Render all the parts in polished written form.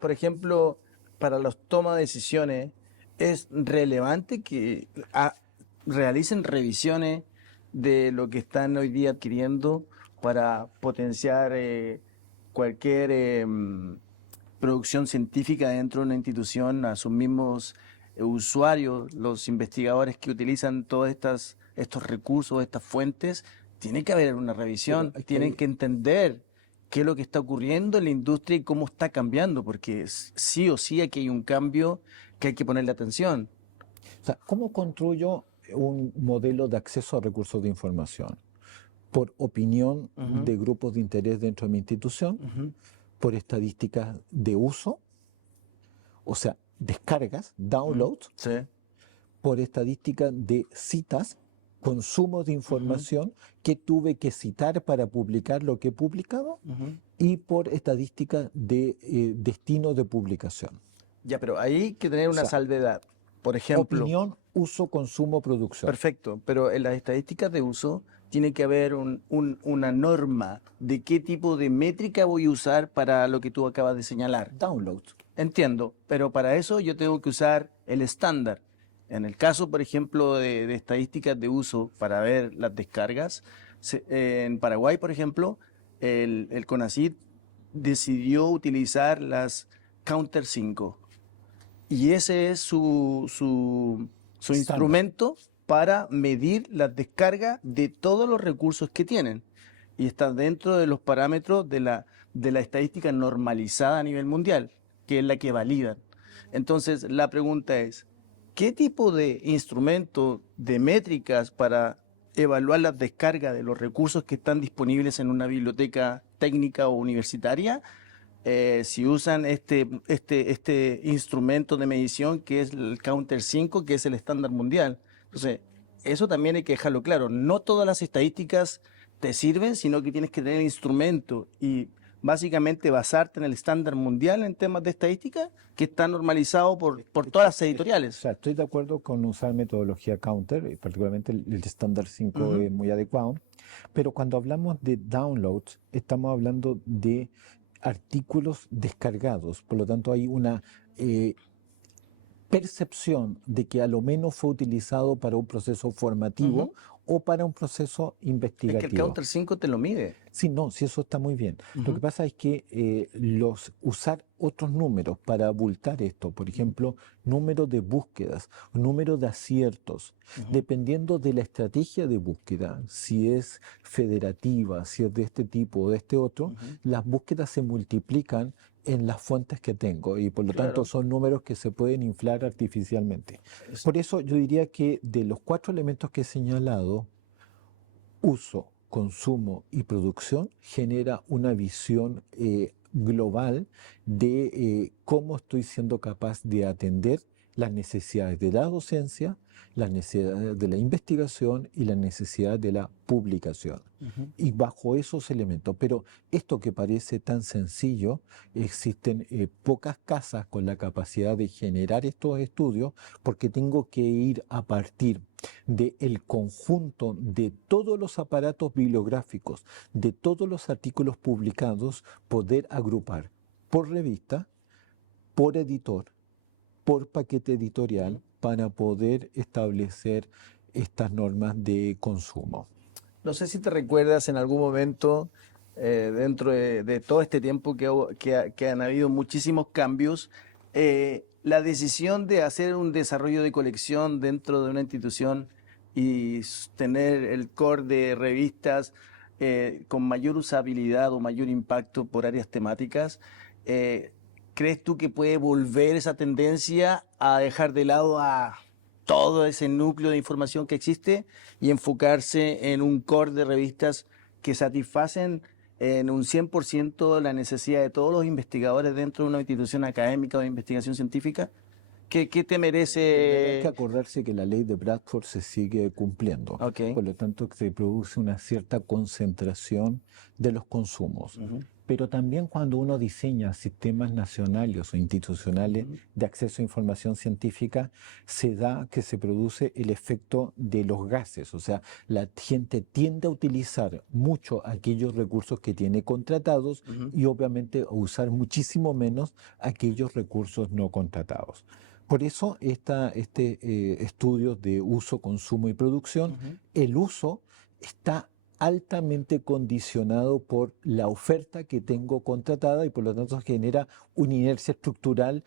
por ejemplo, para los toma de decisiones, es relevante que realicen revisiones de lo que están hoy día adquiriendo para potenciar cualquier producción científica dentro de una institución, a sus mismos usuarios, los investigadores que utilizan todos estos recursos, estas fuentes. Tiene que haber una revisión, tienen que entender qué es lo que está ocurriendo en la industria y cómo está cambiando, porque sí o sí aquí hay un cambio que hay que ponerle atención. O sea, ¿cómo construyo un modelo de acceso a recursos de información? Por opinión de grupos de interés dentro de mi institución, por estadísticas de uso, o sea, descargas, downloads, Sí. por estadísticas de citas, consumo de información que tuve que citar para publicar lo que he publicado, y por estadísticas de destino de publicación. Ya, pero ahí hay que tener una salvedad. Por ejemplo, opinión, uso, consumo, producción. Perfecto, pero en las estadísticas de uso tiene que haber una norma de qué tipo de métrica voy a usar para lo que tú acabas de señalar. Download. Entiendo, pero para eso yo tengo que usar el estándar. En el caso, por ejemplo, de estadísticas de uso para ver las descargas, en Paraguay, por ejemplo, el CONACYT decidió utilizar las Counter 5 y ese es su instrumento para medir las descargas de todos los recursos que tienen. Y está dentro de los parámetros de la estadística normalizada a nivel mundial, que es la que validan. Entonces, la pregunta es, ¿qué tipo de instrumentos, de métricas para evaluar las descargas de los recursos que están disponibles en una biblioteca técnica o universitaria? Si usan este instrumento de medición que es el Counter 5, que es el estándar mundial. Entonces, eso también hay que dejarlo claro. No todas las estadísticas te sirven, sino que tienes que tener instrumento y básicamente basarte en el estándar mundial en temas de estadística que está normalizado por todas las editoriales. O sea, estoy de acuerdo con usar metodología Counter, particularmente el estándar 5 es muy adecuado, pero cuando hablamos de downloads, estamos hablando de artículos descargados, por lo tanto hay una percepción de que a lo menos fue utilizado para un proceso formativo o para un proceso investigativo. Es que el Counter 5 te lo mide. Sí, no, sí, eso está muy bien. Lo que pasa es que usar otros números para abultar esto, por ejemplo, número de búsquedas, número de aciertos, dependiendo de la estrategia de búsqueda, si es federativa, si es de este tipo o de este otro, las búsquedas se multiplican en las fuentes que tengo y por lo tanto son números que se pueden inflar artificialmente. Por eso yo diría que de los 4 elementos que he señalado, uso, consumo y producción genera una visión global de cómo estoy siendo capaz de atender las necesidades de la docencia, las necesidades de la investigación y las necesidades de la publicación. Y bajo esos elementos, pero esto que parece tan sencillo, existen pocas casas con la capacidad de generar estos estudios porque tengo que ir a partir del conjunto de todos los aparatos bibliográficos, de todos los artículos publicados, poder agrupar por revista, por editor, por paquete editorial, para poder establecer estas normas de consumo. No sé si te recuerdas en algún momento, dentro de todo este tiempo que han habido muchísimos cambios, la decisión de hacer un desarrollo de colección dentro de una institución y tener el core de revistas con mayor usabilidad o mayor impacto por áreas temáticas, ¿crees tú que puede volver esa tendencia a dejar de lado a todo ese núcleo de información que existe y enfocarse en un core de revistas que satisfacen en un 100% la necesidad de todos los investigadores dentro de una institución académica o de investigación científica? ¿Qué te merece? Hay que acordarse que la ley de Bradford se sigue cumpliendo. Okay. Por lo tanto, se produce una cierta concentración de los consumos. pero también cuando uno diseña sistemas nacionales o institucionales de acceso a información científica, se da que se produce el efecto de los gases, o sea, la gente tiende a utilizar mucho aquellos recursos que tiene contratados y obviamente a usar muchísimo menos aquellos recursos no contratados. Por eso estudios de uso, consumo y producción, el uso está altamente condicionado por la oferta que tengo contratada y por lo tanto genera una inercia estructural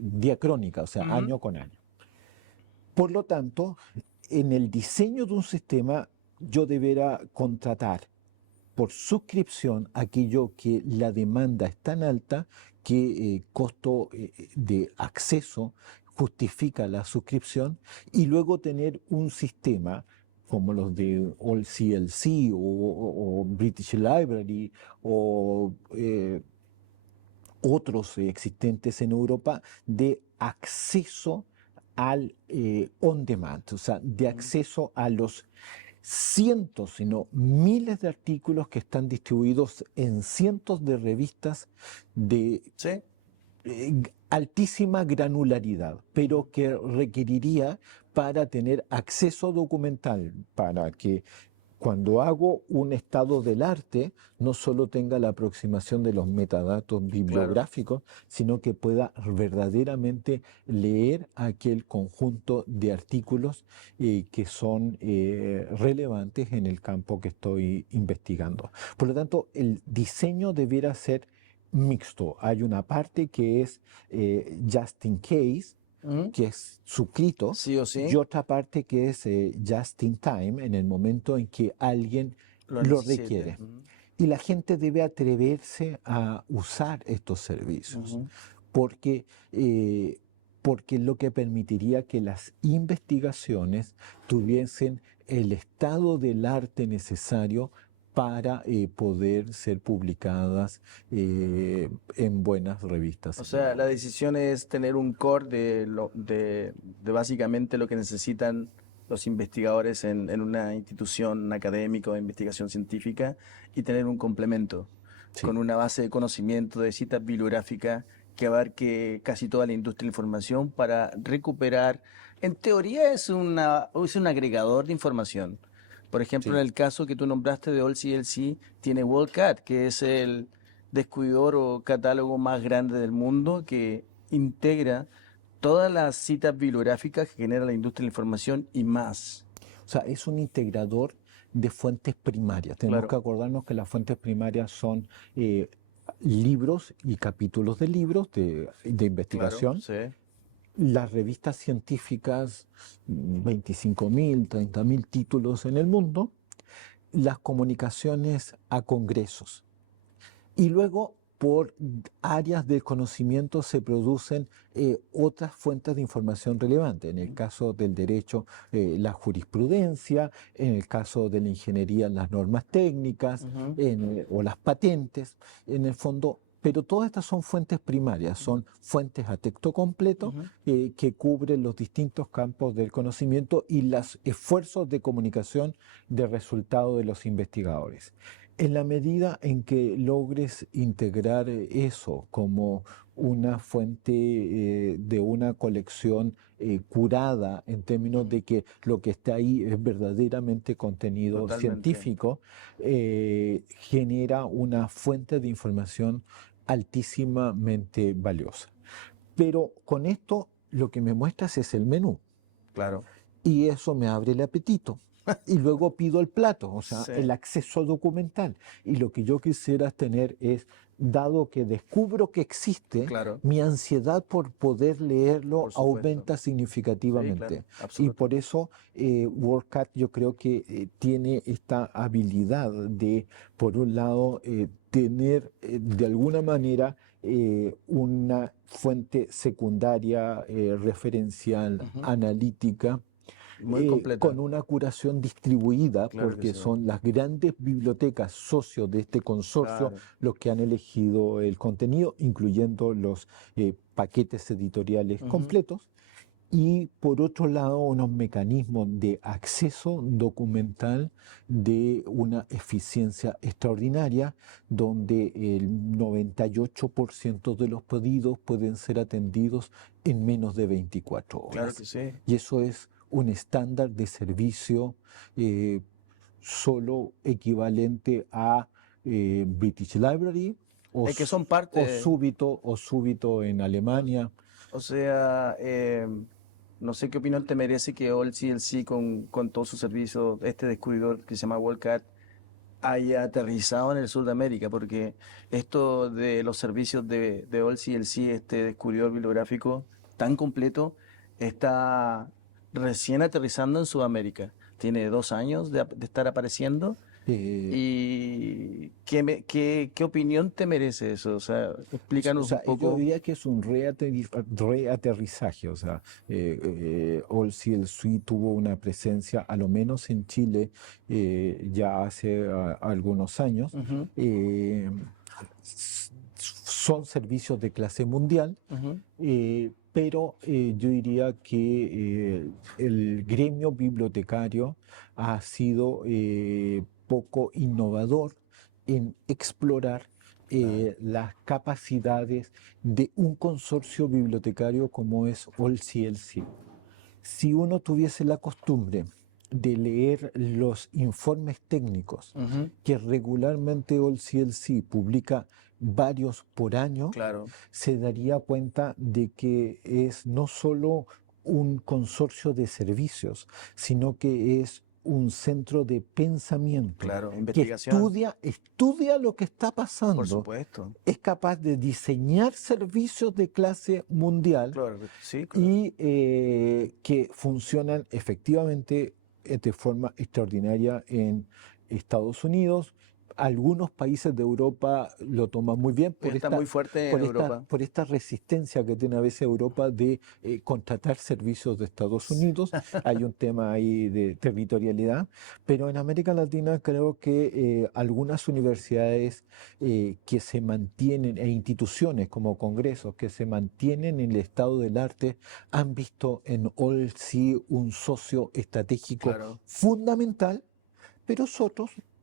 diacrónica, o sea, año con año. Por lo tanto, en el diseño de un sistema yo deberá contratar por suscripción aquello que la demanda es tan alta que costo de acceso justifica la suscripción y luego tener un sistema como los de All CLC o British Library o otros existentes en Europa de acceso al on demand, o sea, de acceso a los cientos, sino miles de artículos que están distribuidos en cientos de revistas de altísima granularidad, pero que requeriría para tener acceso documental, para que cuando hago un estado del arte, no solo tenga la aproximación de los metadatos bibliográficos, sino que pueda verdaderamente leer aquel conjunto de artículos que son relevantes en el campo que estoy investigando. Por lo tanto, el diseño debiera ser mixto. Hay una parte que es just in case, que es suscrito, sí o sí, y otra parte que es just in time, en el momento en que alguien lo requiere. Y la gente debe atreverse a usar estos servicios, porque, porque es lo que permitiría que las investigaciones tuviesen el estado del arte necesario para poder ser publicadas en buenas revistas. O sea, la decisión es tener un core de básicamente lo que necesitan los investigadores en una institución académica o de investigación científica y tener un complemento con una base de conocimiento de citas bibliográficas que abarque casi toda la industria de la información para recuperar. En teoría es un agregador de información. Por ejemplo, en el caso que tú nombraste de AllCLC, tiene WorldCat, que es el descubridor o catálogo más grande del mundo que integra todas las citas bibliográficas que genera la industria de la información y más. O sea, es un integrador de fuentes primarias. Tenemos que acordarnos que las fuentes primarias son libros y capítulos de libros de investigación. Las revistas científicas, 25.000, 30.000 títulos en el mundo, las comunicaciones a congresos. Y luego, por áreas del conocimiento, se producen otras fuentes de información relevante. En el caso del derecho, la jurisprudencia, en el caso de la ingeniería, las normas técnicas o las patentes. En el fondo, pero todas estas son fuentes primarias, son fuentes a texto completo que cubren los distintos campos del conocimiento y los esfuerzos de comunicación de resultado de los investigadores. En la medida en que logres integrar eso como una fuente de una colección curada en términos de que lo que está ahí es verdaderamente contenido científico, genera una fuente de información altísimamente valiosa. Pero con esto lo que me muestras es el menú. Claro. Y eso me abre el apetito. Y luego pido el plato, o sea, el acceso documental. Y lo que yo quisiera tener es, dado que descubro que existe, mi ansiedad por poder leerlo aumenta significativamente. Y por eso WorldCat yo creo que tiene esta habilidad de, por un lado, tener de alguna manera una fuente secundaria, referencial, analítica, con una curación distribuida, porque son las grandes bibliotecas socios de este consorcio los que han elegido el contenido, incluyendo los paquetes editoriales completos. y por otro lado unos mecanismos de acceso documental de una eficiencia extraordinaria, donde el 98% de los pedidos pueden ser atendidos en menos de 24 Claro horas. que sí. Y eso es un estándar de servicio solo equivalente a British Library Es que son o parte, Súbito en Alemania. o sea, no sé qué opinión te merece que All CLC con todo su servicio, este descubridor que se llama WorldCat, haya aterrizado en el sur de América, porque esto de los servicios de All CLC, este descubridor bibliográfico tan completo, está recién aterrizando en Sudamérica. Tiene 2 años de estar apareciendo. eh, ¿Y qué opinión te merece eso? O sea, O explícanos un sea, yo poco. diría que es un reaterrizaje. O sea, All CLC tuvo una presencia, a lo menos en Chile, ya hace algunos años. Ujú, Eh, Son servicios de clase mundial, ujú, pero yo diría que el gremio bibliotecario ha sido poco innovador en explorar claro, las capacidades de un consorcio bibliotecario como es All CLC. Si uno tuviese la costumbre de leer los informes técnicos ujú, que regularmente All CLC publica varios por año, claro, se daría cuenta de que es no solo un consorcio de servicios, sino que es un centro de pensamiento claro, que investigación, estudia lo que está por pasando, supuesto. es capaz de diseñar servicios de clase mundial Claro, sí, claro. y que funcionan efectivamente de forma extraordinaria en Estados Unidos. Algunos países de Europa lo toman muy bien Hoy está muy fuerte en Europa. por esta resistencia que tiene a veces Europa de contratar servicios de Estados Unidos. Hay un tema ahí de territorialidad, pero en América Latina creo que algunas universidades que se mantienen e instituciones como congresos que se mantienen en el estado del arte han visto en OLC un socio estratégico Claro. fundamental, pero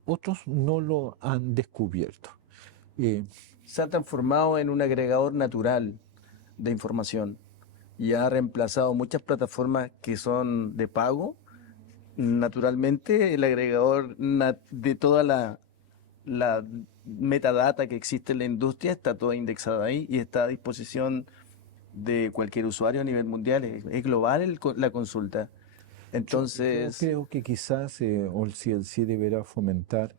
otros no lo han descubierto. Eh, Se ha transformado en un agregador natural de información y ha reemplazado muchas plataformas que son de pago. Naturalmente, el agregador de toda la metadata que existe en la industria está toda indexada ahí y está a disposición de cualquier usuario a nivel mundial. Es global la consulta. yo Entonces, creo que quizás OLCLC deberá fomentar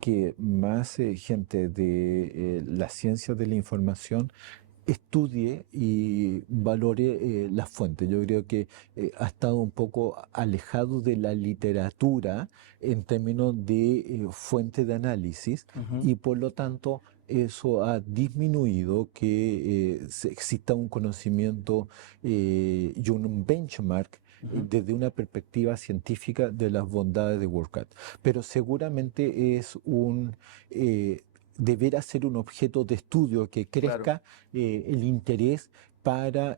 que más gente de la ciencia de la información estudie y valore las fuentes. Yo creo que ha estado un poco alejado de la literatura en términos de fuente de análisis ujú, y por lo tanto eso ha disminuido que exista un conocimiento y un benchmark ujú, desde una perspectiva científica de las bondades de WorldCat. Pero seguramente es deberá ser un objeto de estudio que claro. crezca el interés para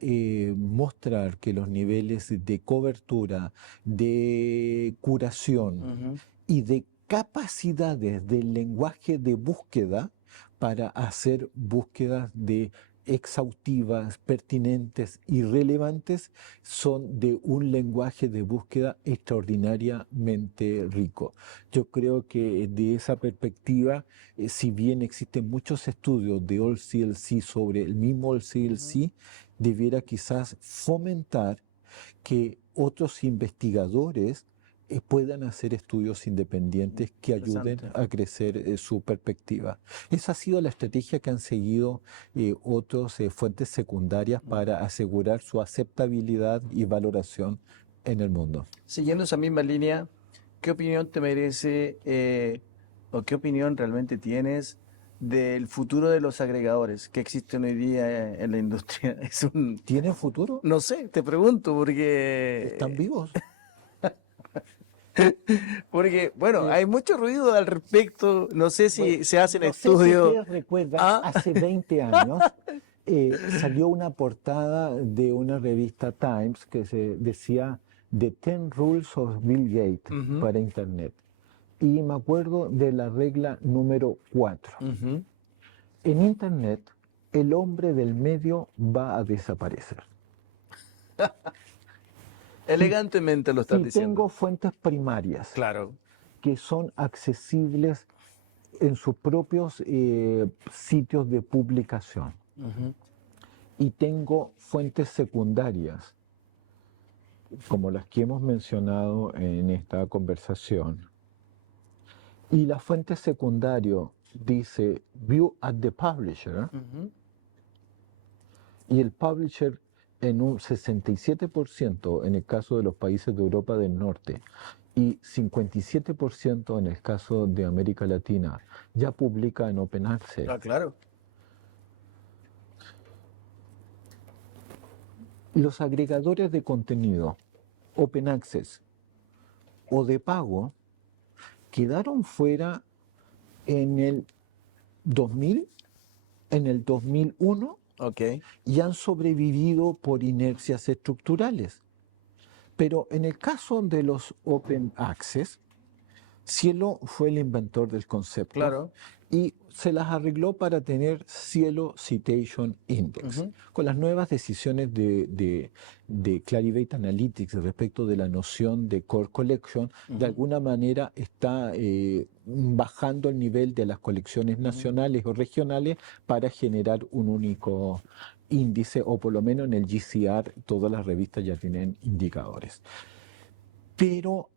mostrar que los niveles de cobertura, de curación Ujú. y de capacidades del lenguaje de búsqueda para hacer búsquedas de exhaustivas, pertinentes y relevantes son de un lenguaje de búsqueda extraordinariamente rico. Yo creo que de esa perspectiva, si bien existen muchos estudios de All CLC sobre el mismo All Ujú. CLC, debiera quizás fomentar que otros investigadores puedan hacer estudios independientes que ayuden Interesante. a crecer su perspectiva. Esa ha sido la estrategia que han seguido otras fuentes secundarias Mm. para asegurar su aceptabilidad y valoración en el mundo. Siguiendo esa misma línea, ¿qué opinión te merece o qué opinión realmente tienes del futuro de los agregadores que existen hoy día en la industria? ¿Tienen futuro? No sé, te pregunto ¿Están porque, vivos? porque bueno, Eh, hay mucho ruido al respecto. No sé Bueno, si se hacen no sé si estudios. ustedes recuerdan, Ah, hace 20 años Salió una portada de una revista Times que se decía The 10 Rules of Bill Gates Ujú, para Internet. Y me acuerdo de la regla número 4. ujú. En Internet, el hombre del medio va a desaparecer. Y, Elegantemente lo estás y tengo diciendo. fuentes primarias Claro. que son accesibles en sus propios sitios de publicación. Ujú. Y tengo fuentes secundarias, como las que hemos mencionado en esta conversación. Y la fuente secundaria dice View at the Publisher, Ujú. y el publisher en un 67% en el caso de los países de Europa del Norte y 57% en el caso de América Latina ya publica en Open Access. Ah, claro. Los agregadores de contenido Open Access o de pago quedaron fuera en el 2000, en el 2001 Ok. y han sobrevivido por inercias estructurales. Pero en el caso de los Open Access, Cielo fue el inventor del concepto Claro. y se las arregló para tener Cielo Citation Index. Ujú. Con las nuevas decisiones de Clarivate Analytics respecto de la noción de Core Collection, de Ujú. alguna manera está bajando el nivel de las colecciones nacionales o regionales para generar un único índice, o por lo menos en el GCR todas las revistas ya tienen indicadores. Pero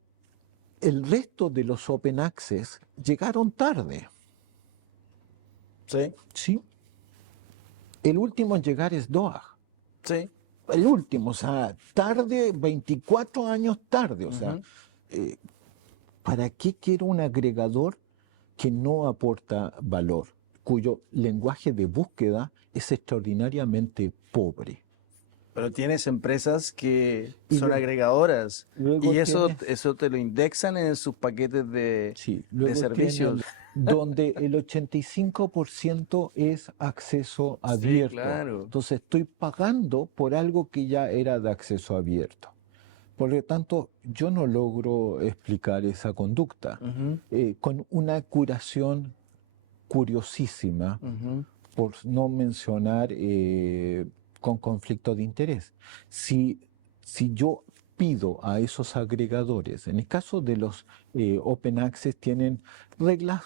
el resto de los Open Access llegaron tarde, Sí. ¿sí? El último en llegar es DOAG. Sí. El último, o sea, tarde, 24 años tarde. O sea, Ujú. ¿para qué quiero un agregador que no aporta valor, cuyo lenguaje de búsqueda es extraordinariamente pobre? Pero tienes empresas que Y son agregadoras luego y tienes, eso te lo indexan en sus paquetes sí, de luego tienes servicios. donde el 85% es acceso Sí, abierto. claro. Entonces estoy pagando por algo que ya era de acceso abierto. Por lo tanto, yo no logro explicar esa conducta Ujú, con una curación curiosísima, ujú. por no mencionar con conflicto de interés. Si, si yo pido a esos agregadores, en el caso de los Open Access tienen reglas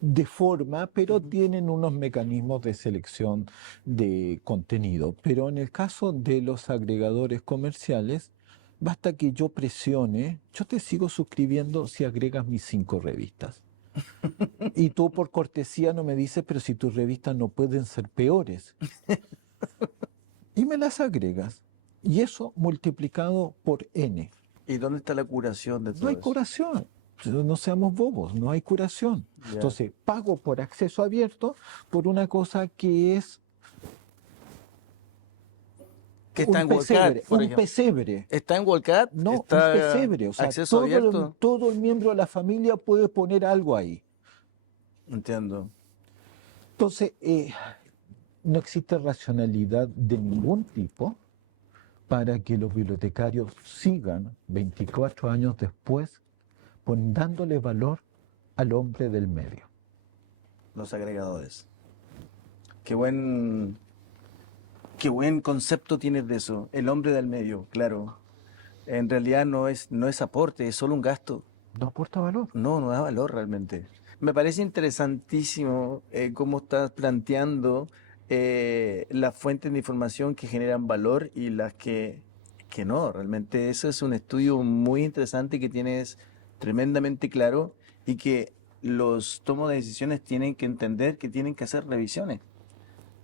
de forma, pero Ujú. tienen unos mecanismos de selección de contenido. Pero en el caso de los agregadores comerciales, basta que yo presione, yo te sigo suscribiendo si agregas mis 5 revistas. Y tú por cortesía no me dices, pero si tus revistas no pueden ser peores. Y me las agregas. Y eso multiplicado por N. ¿Y dónde está la curación de No hay todo eso? curación. No seamos bobos, no hay curación. Ya. Entonces, pago por acceso abierto por una cosa que es Que está en WordCat, por un ejemplo. pesebre. ¿Está en WordCat? No, un ¿Está pesebre. O sea, acceso abierto? todo el miembro de la familia puede poner algo ahí. Entiendo. Entonces, no existe racionalidad de ningún tipo para que los bibliotecarios sigan 24 años después dándole valor al hombre del medio. Los agregadores. Qué buen, qué buen concepto tienes de eso. El hombre del medio, claro. En realidad no es aporte, es solo un gasto. No aporta valor. No, no da valor realmente. Me parece interesantísimo cómo estás planteando las fuentes de información que generan valor y las que no. Realmente eso es un estudio muy interesante que tienes tremendamente claro y que los tomos de decisiones tienen que entender que tienen que hacer revisiones,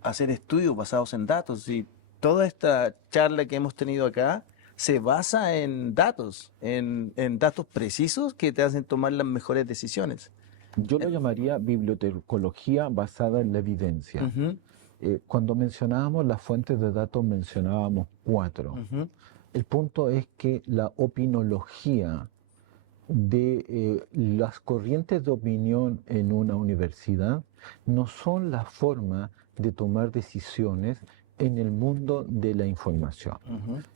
hacer estudios basados en datos. Y toda esta charla que hemos tenido acá se basa en datos precisos que te hacen tomar las mejores decisiones. Yo lo llamaría bibliotecología basada en la evidencia. Ujú, Cuando mencionábamos las fuentes de datos mencionábamos 4. ujú, El punto es que la opinología de las corrientes de opinión en una universidad no son la forma de tomar decisiones en el mundo de la información.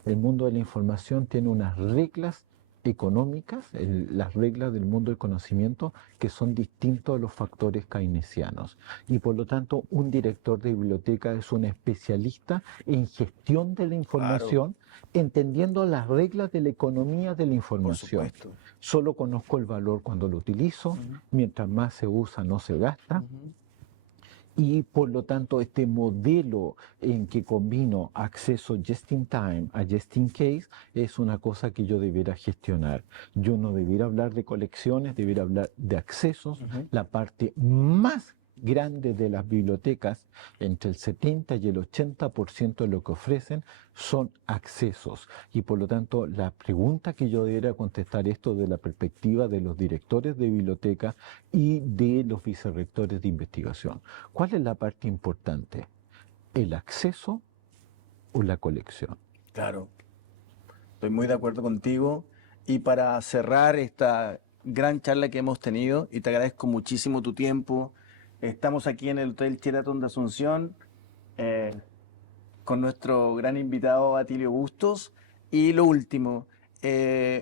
El mundo de la información tiene unas reglas económicas, las reglas del mundo del conocimiento, que son distintos a los factores keynesianos. Y por lo tanto, un director de biblioteca es un especialista en gestión de la información, entendiendo las reglas de la economía de la Por información. supuesto. Solo conozco el valor cuando lo utilizo, mientras más se usa no se gasta. Y por lo tanto, este modelo en que combino acceso just in time a just in case es una cosa que yo debiera gestionar. Yo no debiera hablar de colecciones, debiera hablar de accesos. La parte más grande de las bibliotecas, entre el 70 y el 80% de lo que ofrecen son accesos. Y por lo tanto, la pregunta que yo debería contestar esto de la perspectiva de los directores de biblioteca y de los vicerrectores de investigación. ¿Cuál es la parte importante? ¿El acceso o la colección? Claro, estoy muy de acuerdo contigo. Y para cerrar esta gran charla que hemos tenido, y te agradezco muchísimo tu tiempo, estamos aquí en el Hotel Sheraton de Asunción con nuestro gran invitado Atilio Bustos. Y lo último,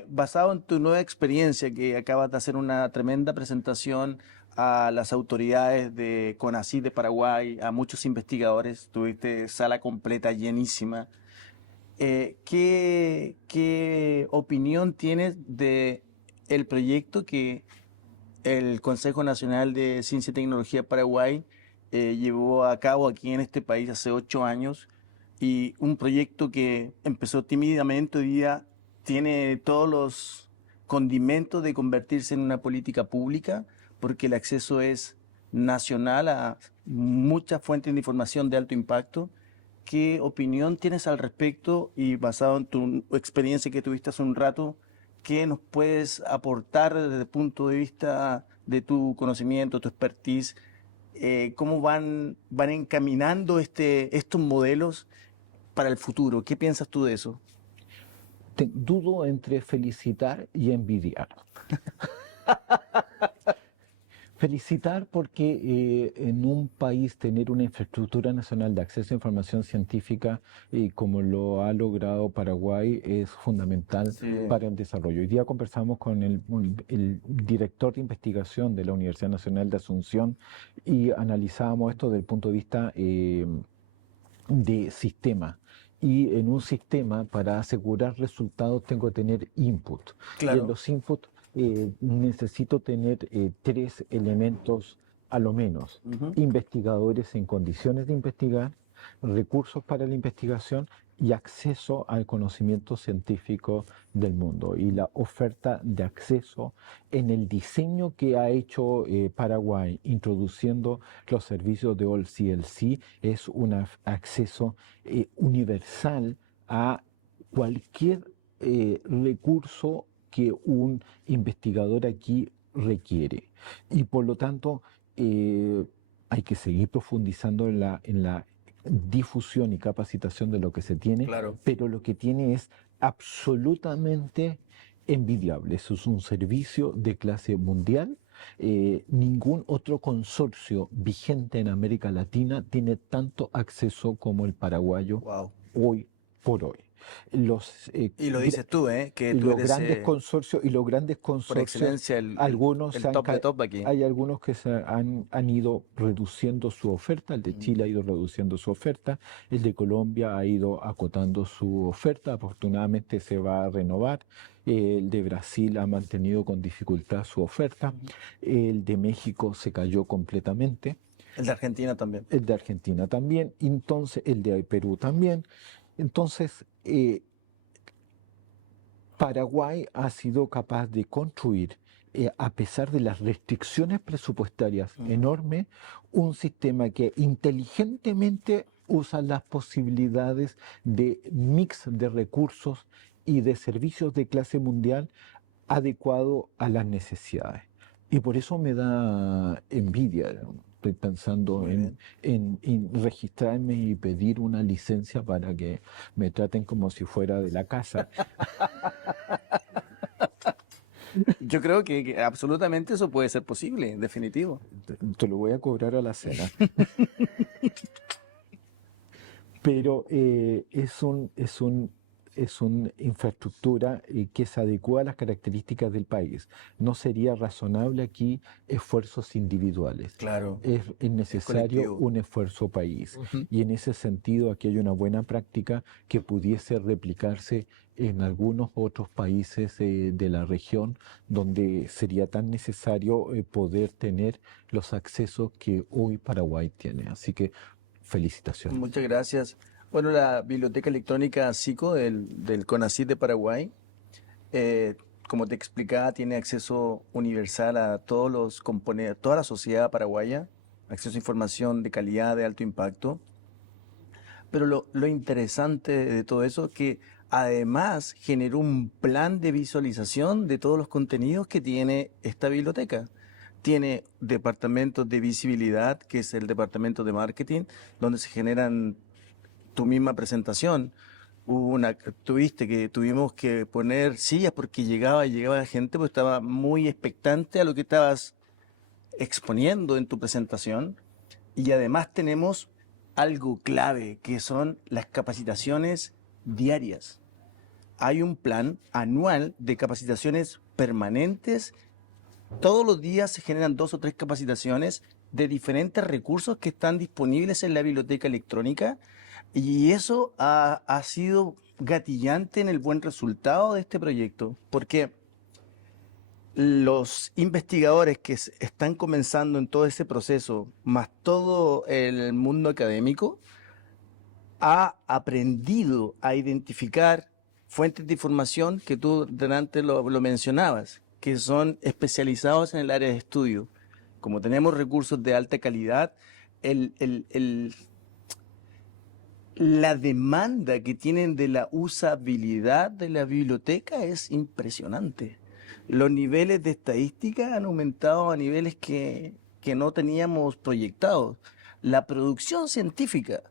basado en tu nueva experiencia, que acabas de hacer una tremenda presentación a las autoridades de CONACYT de Paraguay, a muchos investigadores, tuviste sala completa llenísima. ¿Qué opinión tienes de el proyecto que el Consejo Nacional de Ciencia y Tecnología de Paraguay llevó a cabo aquí en este país hace 8 años? Y un proyecto que empezó tímidamente, hoy día tiene todos los condimentos de convertirse en una política pública, porque el acceso es nacional a muchas fuentes de información de alto impacto. ¿Qué opinión tienes al respecto? Y basado en tu experiencia que tuviste hace un rato, ¿qué nos puedes aportar desde el punto de vista de tu conocimiento, tu expertise? ¿Cómo van encaminando estos modelos para el futuro? ¿Qué piensas tú de eso? Dudo entre felicitar y envidiar. Felicitar porque en un país tener una infraestructura nacional de acceso a información científica como lo ha logrado Paraguay es fundamental Sí. para el desarrollo. Hoy día conversamos con el director de investigación de la Universidad Nacional de Asunción y analizábamos esto desde el punto de vista de sistema. Y en un sistema, para asegurar resultados, tengo que tener input. Claro. Y en los inputs necesito tener 3 elementos a lo menos. Investigadores en condiciones de investigar, recursos para la investigación y acceso al conocimiento científico del mundo. Y la oferta de acceso en el diseño que ha hecho Paraguay, introduciendo los servicios de All CLC, es un acceso universal a cualquier recurso que un investigador aquí requiere. Y por lo tanto, hay que seguir profundizando en la difusión y capacitación de lo que se tiene, Claro. pero lo que tiene es absolutamente envidiable. Eso es un servicio de clase mundial. Ningún otro consorcio vigente en América Latina tiene tanto acceso como el paraguayo Wow. hoy por hoy. Y lo dices tú, que tú Los eres grandes consorcios y los grandes por consorcios, excelencia algunos el top de top aquí. hay algunos que han ido reduciendo su oferta. El de Chile ha ido reduciendo su oferta, el de Colombia ha ido acotando su oferta, afortunadamente se va a renovar. El de Brasil ha mantenido con dificultad su oferta. El de México se cayó completamente. El de Argentina también. El de Argentina también. Entonces, el de Perú también. Entonces, Paraguay ha sido capaz de construir, a pesar de las restricciones presupuestarias enormes, un sistema que inteligentemente usa las posibilidades de mix de recursos y de servicios de clase mundial adecuado a las necesidades. Y por eso me da envidia. Estoy pensando en registrarme y pedir una licencia para que me traten como si fuera de la casa. Yo creo que absolutamente eso puede ser posible, definitivo. Te lo voy a cobrar a la cena. Pero es una infraestructura que se adecua a las características del país. No sería razonable aquí esfuerzos individuales. Claro, Es es necesario colectivo. un esfuerzo país. Ujú. Y en ese sentido, aquí hay una buena práctica que pudiese replicarse en algunos otros países de la región, donde sería tan necesario poder tener los accesos que hoy Paraguay tiene. Así que felicitaciones. Muchas gracias. Bueno, la Biblioteca Electrónica SICO del CONACYT de Paraguay, eh, como te explicaba, tiene acceso universal a todos los componentes, toda la sociedad paraguaya, acceso a información de calidad, de alto impacto. Pero lo interesante de todo eso es que además generó un plan de visualización de todos los contenidos que tiene esta biblioteca. Tiene departamentos de visibilidad, que es el departamento de marketing, donde se generan tu misma presentación. Tuviste que tuvimos que poner sillas porque llegaba gente, pues estaba muy expectante a lo que estabas exponiendo en tu presentación. Y además tenemos algo clave, que son las capacitaciones diarias. Hay un plan anual de capacitaciones permanentes. Todos los días se generan 2 o 3 capacitaciones de diferentes recursos que están disponibles en la biblioteca electrónica, y eso ha sido gatillante en el buen resultado de este proyecto, porque los investigadores que están comenzando en todo ese proceso, más todo el mundo académico, ha aprendido a identificar fuentes de información que tú delante lo mencionabas, que son especializados en el área de estudio. Como tenemos recursos de alta calidad, el, el- el- la demanda que tienen de la usabilidad de la biblioteca es impresionante. Los niveles de estadística han aumentado a niveles que no teníamos proyectados. La producción científica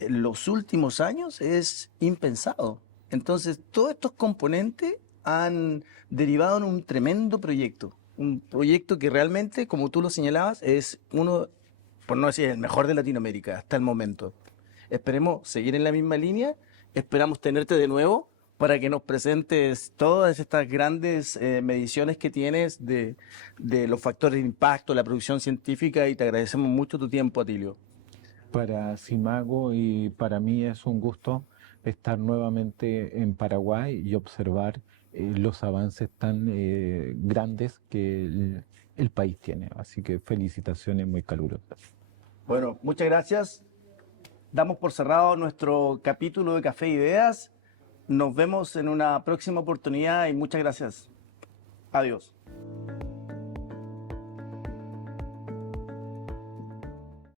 en los últimos años es impensado. Entonces, todos estos componentes han derivado en un tremendo proyecto. Un proyecto que realmente, como tú lo señalabas, es uno, por no decir el mejor de Latinoamérica hasta el momento. Esperemos seguir en la misma línea. Esperamos tenerte de nuevo para que nos presentes todas estas grandes mediciones que tienes de los factores de impacto, la producción científica, y te agradecemos mucho tu tiempo, Atilio. Para Simago y para mí es un gusto estar nuevamente en Paraguay y observar los avances tan grandes que el país tiene. Así que felicitaciones muy calurosas. Bueno, muchas gracias. Damos por cerrado nuestro capítulo de Café Ideas. Nos vemos en una próxima oportunidad y muchas gracias. Adiós.